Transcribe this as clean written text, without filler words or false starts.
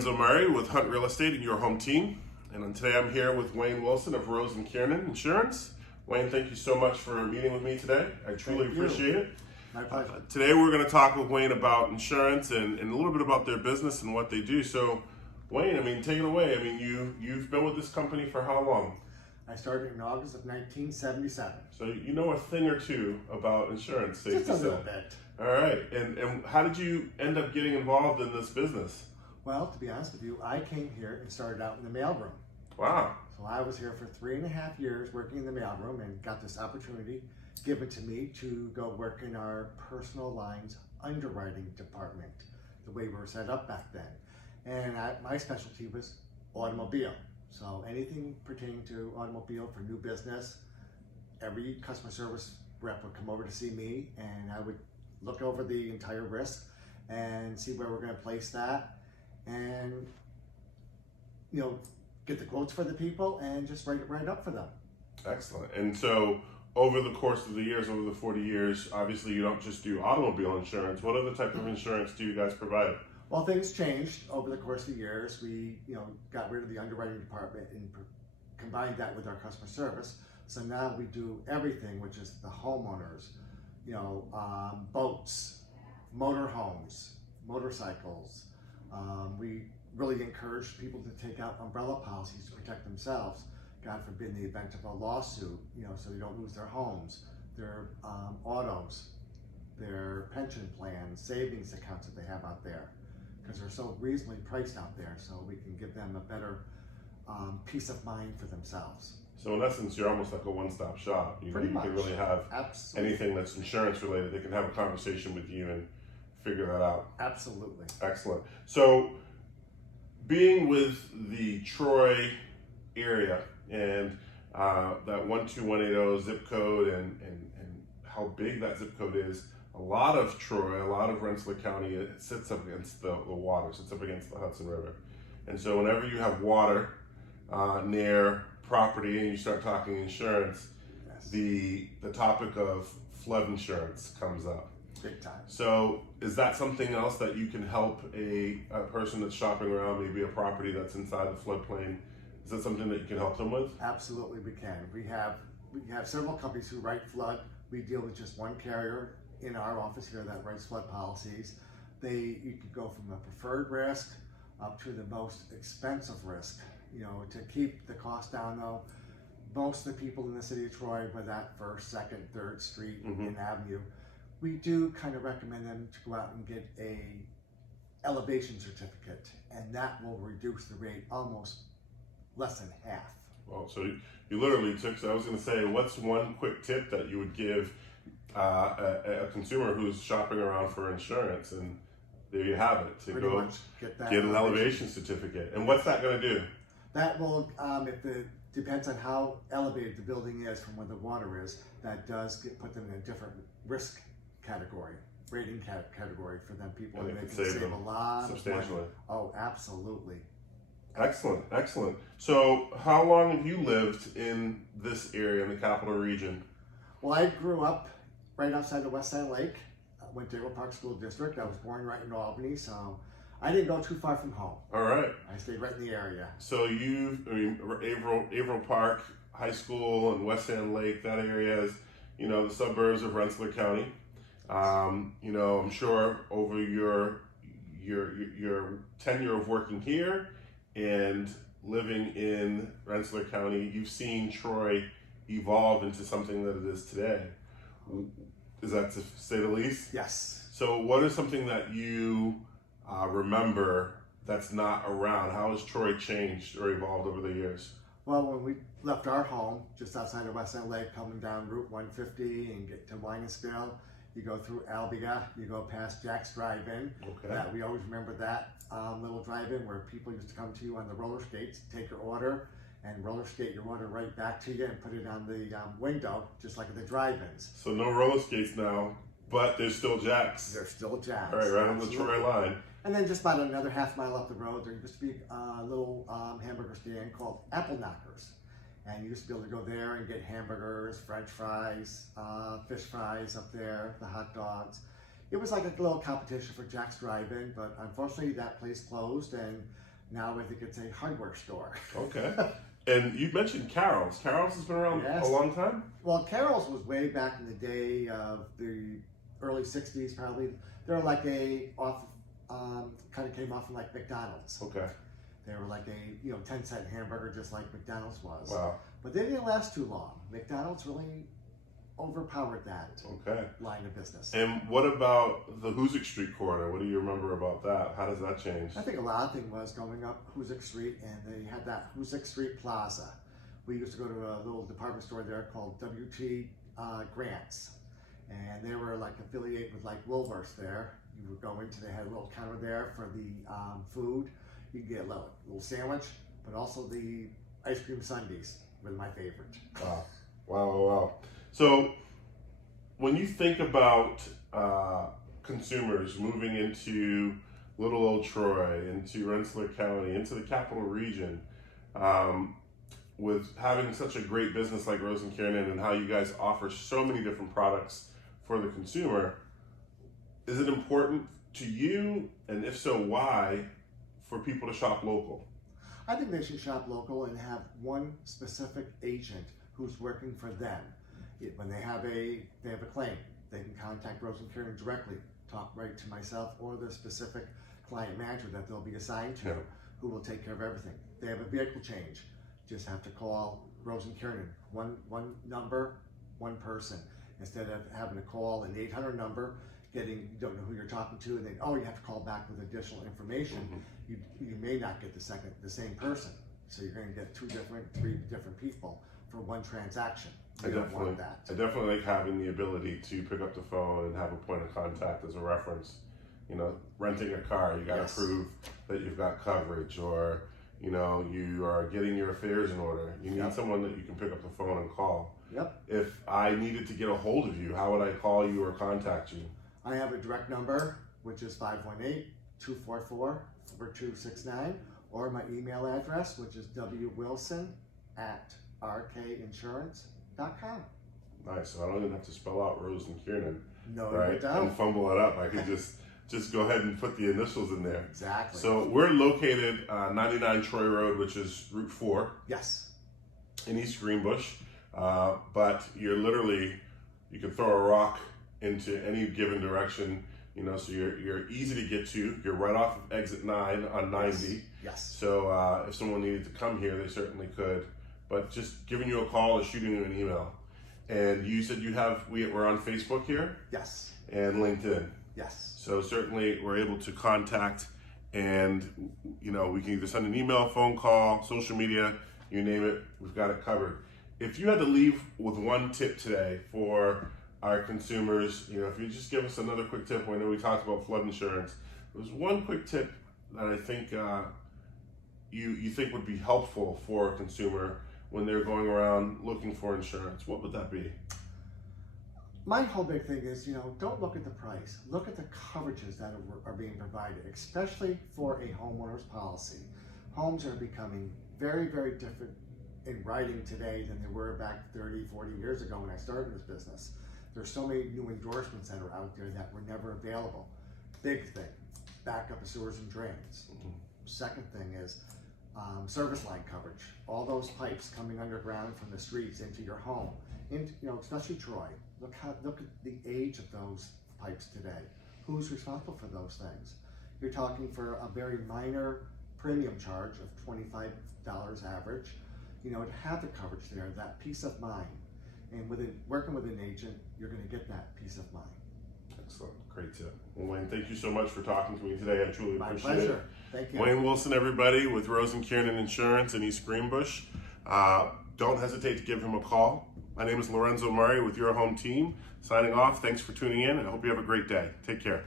Lorenzo Murray with Hunt Real Estate and your home team. And today I'm here with Wayne Wilson of Rose and Kiernan Insurance. Wayne, thank you so much for meeting with me today. I truly appreciate it. My pleasure. Today we're going to talk with Wayne about insurance and a little bit about their business and what they do. So, Wayne, take it away. You've been with this company for how long? I started in August of 1977. So you know a thing or two about insurance, safe Just to a say. little bit. All right. And how did you end up getting involved in this business? Well, to be honest with you, I came here and started out in the mailroom. Wow. So I was here for 3.5 years working in the mailroom and got this opportunity given to me to go work in our personal lines underwriting department, the way we were set up back then. And my specialty was automobile. So anything pertaining to automobile for new business, every customer service rep would come over to see me and I would look over the entire risk and see where we're going to place that and, get the quotes for the people and just write it right up for them. Excellent. And so over the course of the years, over the 40 years, obviously you don't just do automobile insurance. What other type of insurance do you guys provide? Well, things changed over the course of the years. We, got rid of the underwriting department and combined that with our customer service. So now we do everything, which is the homeowners, boats, motorhomes, motorcycles. We really encourage people to take out umbrella policies to protect themselves. God forbid, in the event of a lawsuit, so they don't lose their homes, their autos, their pension plans, savings accounts that they have out there, because they're so reasonably priced out there, so we can give them a better peace of mind for themselves. So in essence, you're almost like a one-stop shop. Pretty you much. can really have Absolutely. anything that's insurance related. They can have a conversation with you and figure that out. Absolutely. Excellent. So being with the Troy area and that 12180 zip code and how big that zip code is, a lot of Troy, a lot of Rensselaer County, it sits up against the water, sits up against the Hudson River. And so whenever you have water near property and you start talking insurance, Yes. the topic of flood insurance comes up. Big time. So is that something else that you can help a person that's shopping around, maybe a property that's inside the floodplain? Is that something that you can help them with? Absolutely, we can. We have several companies who write flood. We deal with just one carrier in our office here that writes flood policies. You could go from a preferred risk up to the most expensive risk. To keep the cost down though, most of the people in the city of Troy, by that first, second, third street and avenue, we do kind of recommend them to go out and get a elevation certificate, and that will reduce the rate almost less than half. Well, so you literally took, so I was going to say, what's one quick tip that you would give a consumer who's shopping around for insurance? And there you have it, to Pretty go much get an elevation certificate. And what's that going to do? That will, depends on how elevated the building is from where the water is, that does put them in a different risk category, rating category for them people, and they can save a lot of money. Oh, absolutely. Excellent, excellent. So how long have you lived in this area, in the capital region? Well, I grew up right outside of West Sand Lake. I went to Averill Park School District. I was born right in Albany, so I didn't go too far from home. All right. I stayed right in the area. So Averill Park High School and West Sand Lake, that area is, the suburbs of Rensselaer County. I'm sure over your tenure of working here and living in Rensselaer County, you've seen Troy evolve into something that it is today. Is that to say the least? Yes. So what is something that you remember that's not around? How has Troy changed or evolved over the years? Well, when we left our home just outside of West Sand Lake, coming down Route 150 and get to Linesville, you go through Albia, you go past Jack's Drive-In. Okay. We always remember that little drive-in where people used to come to you on the roller skates, take your order, and roller skate your order right back to you and put it on the window, just like at the drive-ins. So no roller skates now, but there's still Jack's. There's still Jack's. All right, on the Troy line. And then just about another half mile up the road, there used to be a little hamburger stand called Apple Knockers. And you used to be able to go there and get hamburgers, french fries, fish fries up there, the hot dogs. It was like a little competition for Jack's Drive-In, but unfortunately that place closed, and Now I think it's a hardware store. Okay. And you mentioned Carol's. Carol's has been around Yes. a long time? Well, Carol's was way back in the day of the early 60s, probably. They're like kind of came off from like McDonald's. Okay. They were like a 10-cent hamburger, just like McDonald's was. Wow. But they didn't last too long. McDonald's really overpowered that Okay. line of business. And what about the Hoosick Street corridor? What do you remember about that? How does that change? I think a lot of thing was going up Hoosick Street, and they had that Hoosick Street Plaza. We used to go to a little department store there called WT Grants, and they were like affiliated with like Woolworths there. You would go into, they had a little counter there for the food. You could get a little sandwich, but also the ice cream sundaes were my favorite. Wow. Wow. So when you think about consumers moving into little old Troy, into Rensselaer County, into the capital region, with having such a great business like Rose and Kiernan and how you guys offer so many different products for the consumer, is it important to you, and if so, why, for people to shop local? I think they should shop local and have one specific agent who's working for them. When they have a claim, they can contact Rose and Kiernan directly, talk right to myself or the specific client manager that they'll be assigned to, who will take care of everything. They have a vehicle change, just have to call Rose and Kiernan, one number, one person, instead of having to call an 800 number, you don't know who you're talking to, and then you have to call back with additional information. Mm-hmm. You may not get the same person, so you're going to get 3 different people for one transaction. I definitely like having the ability to pick up the phone and have a point of contact as a reference. Renting a car, you got to prove that you've got coverage, or you are getting your affairs in order. You need someone that you can pick up the phone and call. Yep. If I needed to get a hold of you, how would I call you or contact you? I have a direct number, which is 518-244-4269, or my email address, which is wwilson@rkinsurance.com. Nice. So I don't even have to spell out Rose and Kiernan. No, right? you don't. And fumble it up. I could just go ahead and put the initials in there. Exactly. So we're located 99 Troy Road, which is Route 4. Yes. In East Greenbush. But you can throw a rock into any given direction, so you're easy to get to. You're right off of exit 9 on 90. Yes. So if someone needed to come here, they certainly could. But just giving you a call or shooting you an email. And you said we're on Facebook here? Yes. And LinkedIn. Yes. So certainly we're able to contact, and we can either send an email, phone call, social media, you name it, we've got it covered. If you had to leave with one tip today for our consumers, if you just give us another quick tip. I know we talked about flood insurance. There's one quick tip that I think you think would be helpful for a consumer when they're going around looking for insurance. What would that be? My whole big thing is, don't look at the price. Look at the coverages that are being provided, especially for a homeowner's policy. Homes are becoming very, very different in writing today than they were back 30, 40 years ago when I started this business. There's so many new endorsements that are out there that were never available. Big thing, backup of sewers and drains. Mm-hmm. Second thing is service line coverage. All those pipes coming underground from the streets into your home, especially Troy. Look at the age of those pipes today. Who's responsible for those things? You're talking for a very minor premium charge of $25 average. To have the coverage there, that peace of mind. And working with an agent, you're going to get that peace of mind. Excellent. Great tip. Well, Wayne, thank you so much for talking to me today. I truly appreciate it. My pleasure. Thank you. Wayne Wilson, everybody, with Rose and Kiernan Insurance in East Greenbush. Don't hesitate to give him a call. My name is Lorenzo Murray with Your Home Team. Signing off. Thanks for tuning in, and I hope you have a great day. Take care.